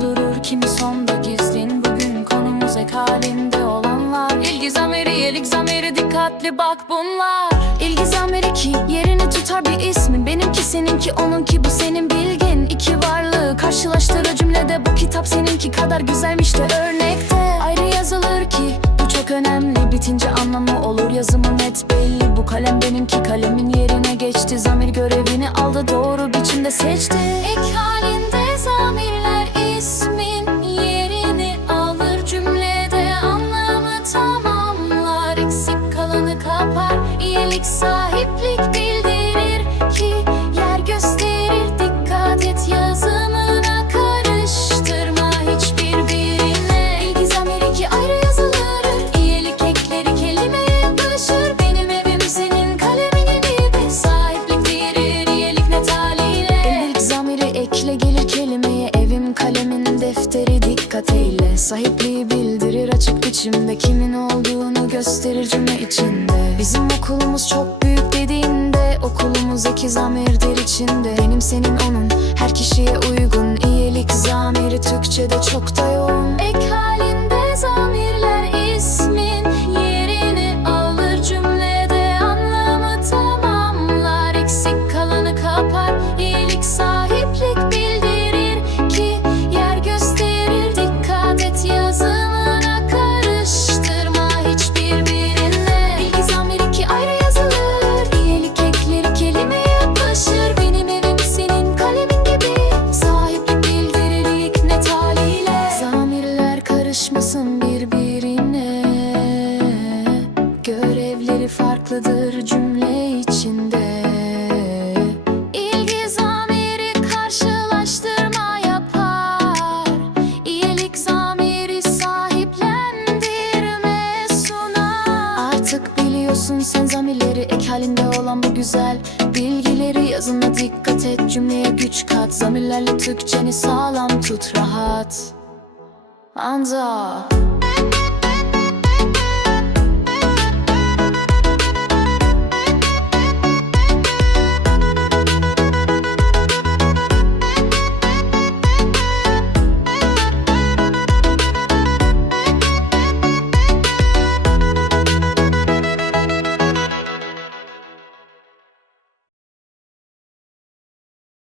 durur kimi sonda gizlin. Bugün konumuz ek halinde olanlar. İlgi zamiri yelik zamiri dikkatli bak bunlar. İlgi zamiri ki yerini tutar bir ismin. Benimki seninki onunki bu senin bilgin. İki varlığı karşılaştır cümlede Bu kitap seninki kadar güzelmiş de örnekte. Ayrı yazılır ki bu çok önemli. Bitince anlamı olur yazımı net belli. Bu kalem benimki kalemin yerine geçti. Zamir görevini aldı doğru biçimde seçti. Ek halinde zamir Sahiplik bildirir ki Yer gösterir. Dikkat et yazımına Karıştırma hiçbir birine zamir iki ayrı yazılır İyilik ekleri kelimeye yapışır Benim evim senin kalemin gibi. Sahiplik verir iyilik İlk zamiri ekle gelir kelimeye. Evim kalemin defteri dikkat Sahipliği bildirir açık biçimde Kimin olduğunu gösterir cümle içinde Bizim okulumuz çok büyük dediğinde Okulumuz iki zamirdir içinde. Benim senin onun. Her kişiye uygun İyilik zamiri Türkçe'de çok da yoğun farklıdır cümle içinde. İlgi zamiri karşılaştırma yapar. İyilik zamiri sahiplendirme sunar Artık biliyorsun sen zamirleri ek halinde olan bu güzel Bilgileri yazına dikkat et. Cümleye güç kat Zamirlerle Türkçeni sağlam tut rahat. Anza